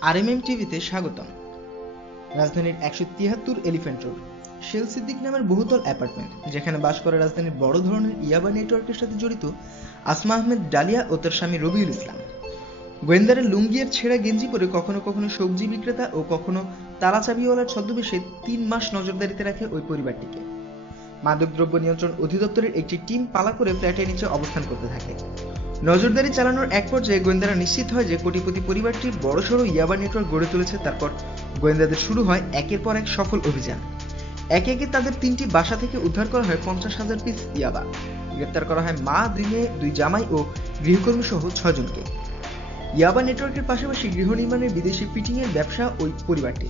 RMM টিভিতে স্বাগতম। রাজধানীর একশো তিয়াত্তর এলিফ্যান্ট রোড, শেল সিদ্দিক নামের বহুতল অ্যাপার্টমেন্ট, যেখানে বাস করে রাজধানীর বড় ধরনের ইয়াবা নেটওয়ার্কের সাথে জড়িত আসমা আহমেদ ডালিয়া ও তার স্বামী রবিউল ইসলাম। গোয়েন্দারা লুঙ্গিয়ের ছেঁড়া গেঞ্জি পরে কখনো কখনো সবজি বিক্রেতা ও কখনো তালা চাবিওয়ালার ছদ্মবেশে তিন মাস নজরদারিতে রাখে ওই পরিবারটিকে। মাদকদ্রব্য নিয়ন্ত্রণ অধিদপ্তরের একটি টিম পালা করে ফ্ল্যাটের নিচে অবস্থান করতে থাকে। নজরদারি চালানোর এক পর্যায়ে গোয়েন্দারা নিশ্চিত হয় যে কোটিপতি পরিবারটি বড়সড় ইয়াবা নেটওয়ার্ক গড়ে তুলেছে, তারপর গোয়েন্দাদের শুরু হয় একের পর এক সফল অভিযান। একে একে তাদের তিনটি বাসা থেকে উদ্ধার করা হয় পঞ্চাশ হাজার পিস ইয়াবা। গ্রেপ্তার করা হয় মা দুই মেয়ে দুই জামাই ও গৃহকর্মী সহ ছয়জনকে। ইয়াবা নেটওয়ার্কের পাশাপাশি গৃহ নির্মাণের বিদেশি ফিটিংয়ের ব্যবসা ওই পরিবারটি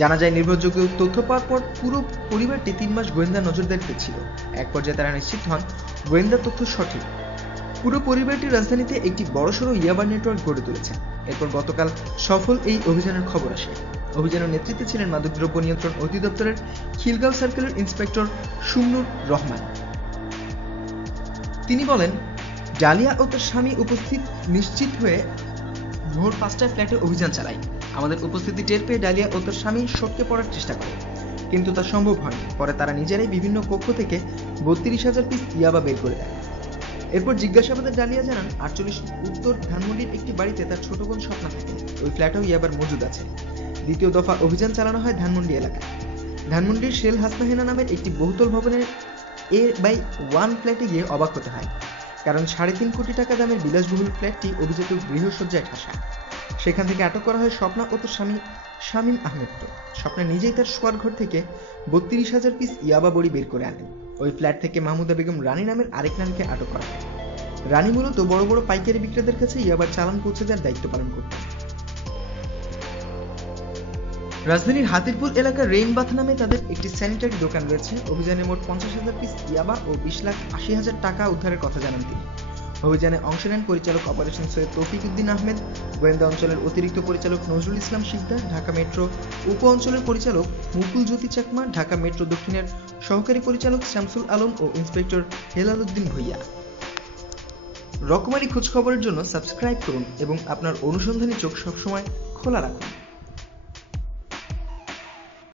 জানা যায় নির্ভরযোগ্য তথ্য পাওয়ার পর পুরো পরিবারটি তিন মাস গোয়েন্দা নজরদারিতে ছিল। এক পর্যায়ে তারা নিশ্চিত হন গোয়েন্দা তথ্য সঠিক। পুরো পরিবারটি রাজধানীতে একটি বড়সড় ইয়াবা নেটওয়ার্ক গড়ে তুলেছে। এরপর গতকাল সফল এই অভিযানের খবর আসে। অভিযানের নেতৃত্বে ছিলেন মাদকদ্রব্য নিয়ন্ত্রণ অধিদপ্তরের খিলগাঁও সার্কেলের ইন্সপেক্টর সুমনুর রহমান। তিনি বলেন, ডালিয়া ও তার স্বামী উপস্থিত নিশ্চিত হয়ে ভোর পাঁচটায় ফ্ল্যাটে অভিযান চালাই আমাদের উপস্থিতি টের পেয়ে ডালিয়া ও তার স্বামী সটকে পড়ার চেষ্টা করে। কিন্তু তা সম্ভব হয়নি। পরে তারা নিজেরাই বিভিন্ন কক্ষ থেকে বত্রিশ হাজার পিস ইয়াবা বের করে দেয়। এরপর জিজ্ঞাসাবাদে ডালিয়া জানান, আটচল্লিশ উত্তর ধানমন্ডির একটি বাড়িতে তার ছোট বোন স্বপ্ন থাকে। ওই ফ্ল্যাটেও ইয়াবার মজুদ আছে। দ্বিতীয় দফা অভিযান চালানো হয় ধানমন্ডি এলাকায়। ধানমন্ডির শেল হাসনাহেনা নামের একটি বহুতল ভবনের এ বাই ওয়ান ফ্ল্যাটে গিয়ে অবাক হতে হয়। কারণ সাড়ে তিন কোটি টাকা দামের বিলাসবহুল ফ্ল্যাটটি অভিজাত গৃহসজ্জায় ঠাসা সেখান থেকে আটক করা হয় স্বপ্না ও তার স্বামী শামীম আহমেদকে। স্বপ্না নিজেই তার শোয়ার ঘর থেকে বত্রিশ হাজার পিস ইয়াবা বড়ি বের করে আনেন। ওই ফ্ল্যাট থেকে মাহমুদা বেগম রানী নামের আরেক নামকে আটক করা হয়। রানী মূলত বড় বড় পাইকারি বিক্রেতার কাছে ইয়াবার চালান পৌঁছে যাওয়ার দায়িত্ব পালন করত রাজধানীর হাতিরপুল এলাকার রেইনবাথ নামে তাদের একটি স্যানিটারি দোকান রয়েছে। অভিযানে মোট পঞ্চাশ হাজার পিস ইয়াবা ও বিশ লাখ আশি হাজার টাকা উদ্ধারের কথা জানান তিনি। অভিযানে অংশ নেন পরিচালক অপারেশন সৈয়দ তৌফিক উদ্দিন আহমেদ, গোয়েন্দা অঞ্চলের অতিরিক্ত পরিচালক নজরুল ইসলাম শিকদার, ঢাকা মেট্রো উপ অঞ্চলের পরিচালক মুকুল জ্যোতি চাকমা, ঢাকা মেট্রো দক্ষিণের সহকারী পরিচালক শামসুল আলম ও ইন্সপেক্টর হেলাল উদ্দিন ভুইয়া। রকমারি খোঁজখবরের জন্য সাবস্ক্রাইব করুন এবং আপনার অনুসন্ধানী চোখ সবসময় খোলা রাখুন।